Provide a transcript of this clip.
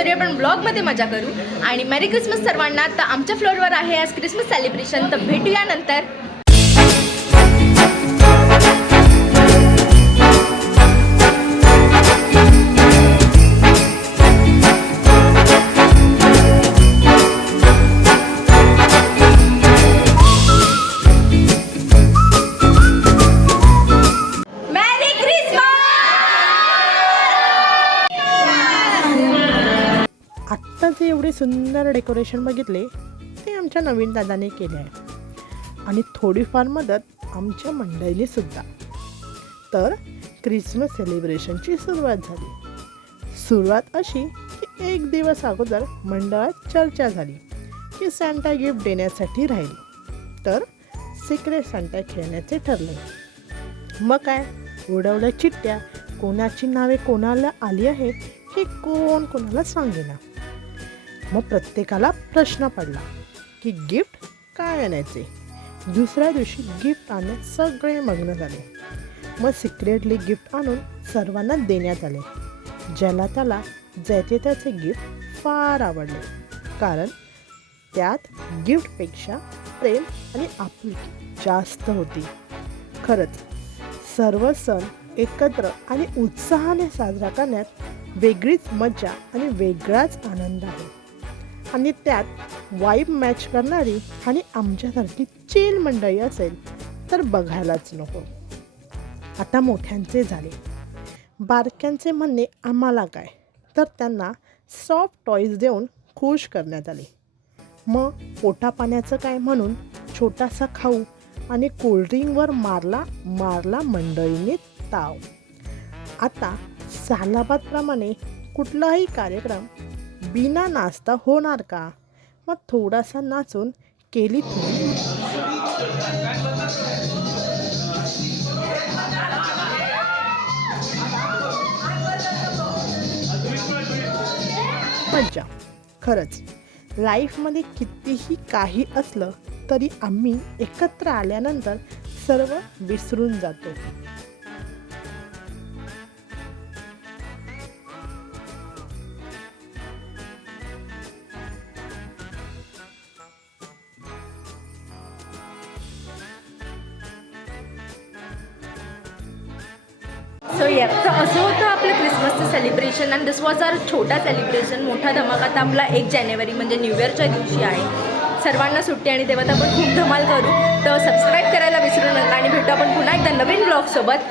ऐश्वर्या पण ब्लॉगमध्ये मजा करू आणि मेरी क्रिसमस सर्वांना. तर आमच्या फ्लोअरवर आहे आज क्रिसमस सेलिब्रेशन, तर भेटूया नंतर. आत्ता जे एवढे सुंदर डेकोरेशन बघितले ते आमच्या नवीन दादाने केले आहे आणि थोडीफार मदत आमच्या मंडळीने सुद्धा. तर क्रिसमस सेलिब्रेशनची सुरुवात झाली. सुरुवात अशी की एक दिवस अगोदर मंडळात चर्चा झाली की सांता गिफ्ट देण्यासाठी राहील, तर सिक्रेट सांता खेळण्याचे ठरले. मग काय उडवल्या चिठ्ठ्या, कोणाची नावे कोणाला आली आहे हे कोण कोणाला सांगेना. मग प्रत्येकाला प्रश्न पडला की गिफ्ट काय आणायचे. दुसऱ्या दिवशी गिफ्ट आणण्यात सगळे मग्न झाले. मग सिक्रेटली गिफ्ट आणून सर्वांना देण्यात आले. ज्याला त्याला ज्याचे त्याचे गिफ्ट फार आवडले, कारण त्यात गिफ्टपेक्षा प्रेम आणि आपुलकी जास्त होती. खरंच सर्व सण एकत्र आणि उत्साहाने साजरा करण्यात वेगळीच मजा आणि वेगळाच आनंद आहे. आणि त्यात वाईब मॅच करणारी आणि आमच्यासारखी चिल मंडळी असेल तर बघायलाच नको. आता मोठ्यांचे झाले, बारक्यांचे म्हणणे आम्हाला काय, तर त्यांना सॉफ्ट टॉईज देऊन खुश करण्यात आले. मग पोटापाण्याचं काय म्हणून छोटासा खाऊ आणि कोल्ड्रिंकवर मारला मंडळीने ताव. आता सालाबादप्रमाणे कुठलाही कार्यक्रम बिना नाचता होणार का? मग थोडासा नाचून केली थोडी मज्जा. खरंच लाईफमध्ये कितीही काही असलं तरी आम्ही एकत्र आल्यानंतर सर्व विसरून जातो. सो तर असं होतं आपलं क्रिसमसचं celebration and this was our छोटा सेलिब्रेशन. मोठा धमाका तर आपला 1 जानेवारी म्हणजे न्यू इयरच्या दिवशी आहे. सर्वांना सुट्टी आणि तेव्हा तर आपण खूप धमाल करू. तर सबस्क्राईब करायला विसरू नका आणि भेटू आपण पुन्हा एकदा नवीन ब्लॉगसोबत.